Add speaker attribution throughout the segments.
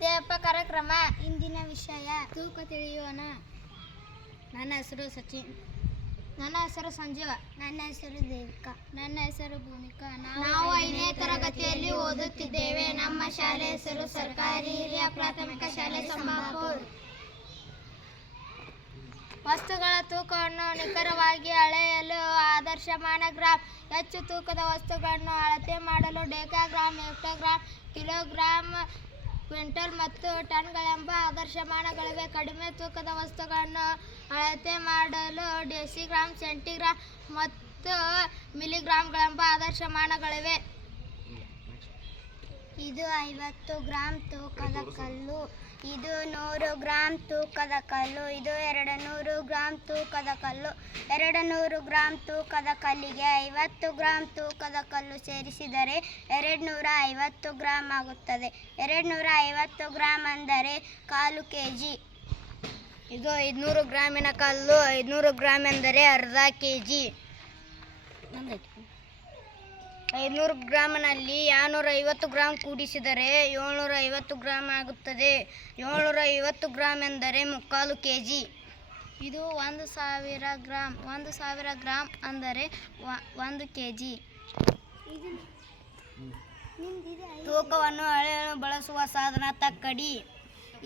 Speaker 1: ದೇಪ ಕಾರ್ಯಕ್ರಮ ಇಂದಿನ ವಿಷಯ. ತೂಕ ತಿಳಿಯೋಣ. ನನ್ನ ಹೆಸರು ಸಚಿನ್. ನನ್ನ ಹೆಸರು ಸಂಜೀವ. ನನ್ನ ಹೆಸರು ದೇವಿಕಾ. ನನ್ನ ಹೆಸರು ಭೂಮಿಕಾ. ನಾವು ಐದನೇ ತರಗತಿಯಲ್ಲಿ ಓದುತ್ತಿದ್ದೇವೆ. ನಮ್ಮ ಶಾಲೆ ಹೆಸರು ಸರ್ಕಾರಿ ಹಿರಿಯ ಪ್ರಾಥಮಿಕ ಶಾಲೆ ಸಂಬಾಪುರ್. ವಸ್ತುಗಳ ತೂಕವನ್ನು ನಿಖರವಾಗಿ ಅಳೆಯಲು ಆದರ್ಶ ಗ್ರಾಮ್ ಹೆಚ್ಚು ತೂಕದ ವಸ್ತುಗಳನ್ನು ಅಳತೆ ಮಾಡಲು ಡೆಕಾಗ್ರಾಮ್ ಎಕ್ಟೋಗ್ರಾಮ್ ಕಿಲೋಗ್ರಾಮ್ ಕ್ವಿಂಟಲ್ ಮತ್ತು ಟನ್ಗಳೆಂಬ ಆದರ್ಶಮಾನಗಳಿವೆ ಕಡಿಮೆ ತೂಕದ ವಸ್ತುಗಳನ್ನು ಅಳತೆ ಮಾಡಲು ಡೆಸಿಗ್ರಾಮ್ ಸೆಂಟಿಗ್ರಾಮ್ ಮತ್ತು ಮಿಲಿಗ್ರಾಮ್ಗಳೆಂಬ ಆದರ್ಶಮಾನಗಳಿವೆ ಇದು ಐವತ್ತು ಗ್ರಾಮ್ ತೂಕದ ಕಲ್ಲು. ಇದು ನೂರು ಗ್ರಾಮ್ ತೂಕದ ಕಲ್ಲು ಇದು ಎರಡು ನೂರು ಗ್ರಾಮ್ ತೂಕದ ಕಲ್ಲು ಎರಡು ನೂರು ಗ್ರಾಮ್ ತೂಕದ ಕಲ್ಲಿಗೆ ಐವತ್ತು ಗ್ರಾಮ್ ತೂಕದ ಕಲ್ಲು ಸೇರಿಸಿದರೆ ಎರಡು ನೂರ ಐವತ್ತು ಗ್ರಾಮ್ ಆಗುತ್ತದೆ. ಎರಡು ನೂರ ಐವತ್ತು ಗ್ರಾಮ್ ಅಂದರೆ ಕಾಲು ಕೆ ಜಿ ಇದು ಐದುನೂರು ಗ್ರಾಮಿನ ಕಲ್ಲು ಐದುನೂರು ಗ್ರಾಮ್ ಎಂದರೆ ಅರ್ಧ ಕೆ ಜಿ ಐದುನೂರು ಗ್ರಾಮ್ನಲ್ಲಿ ಆರುನೂರ ಐವತ್ತು ಗ್ರಾಮ್ ಕೂಡಿಸಿದರೆ ಏಳ್ನೂರ ಐವತ್ತು ಗ್ರಾಮ್ ಆಗುತ್ತದೆ. ಏಳ್ನೂರ ಐವತ್ತು ಗ್ರಾಮ್ ಎಂದರೆ ಮುಕ್ಕಾಲು ಕೆ ಜಿ ಇದು ಒಂದು ಸಾವಿರ ಗ್ರಾಮ್ ಒಂದು ಸಾವಿರ ಗ್ರಾಮ್ ಅಂದರೆ ಒಂದು ಕೆ ಜಿ ತೂಕವನ್ನು ಅಳೆಯಲು ಬಳಸುವ ಸಾಧನ ತಕ್ಕಡಿ.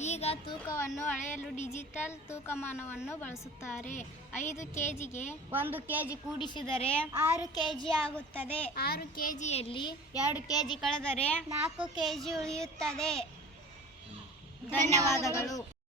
Speaker 1: ಈಗ ತೂಕವನ್ನು ಅಳೆಯಲು ಡಿಜಿಟಲ್ ತೂಕಮಾನವನ್ನು ಬಳಸುತ್ತಾರೆ. ಐದು ಕೆಜಿಗೆ ಒಂದು ಕೆಜಿ ಕೂಡಿಸಿದರೆ ಆರು ಕೆಜಿ ಆಗುತ್ತದೆ. ಆರು ಕೆಜಿಯಲ್ಲಿ ಎರಡು ಕೆಜಿ ಕಳೆದರೆ ನಾಲ್ಕು ಕೆಜಿ ಉಳಿಯುತ್ತದೆ. ಧನ್ಯವಾದಗಳು.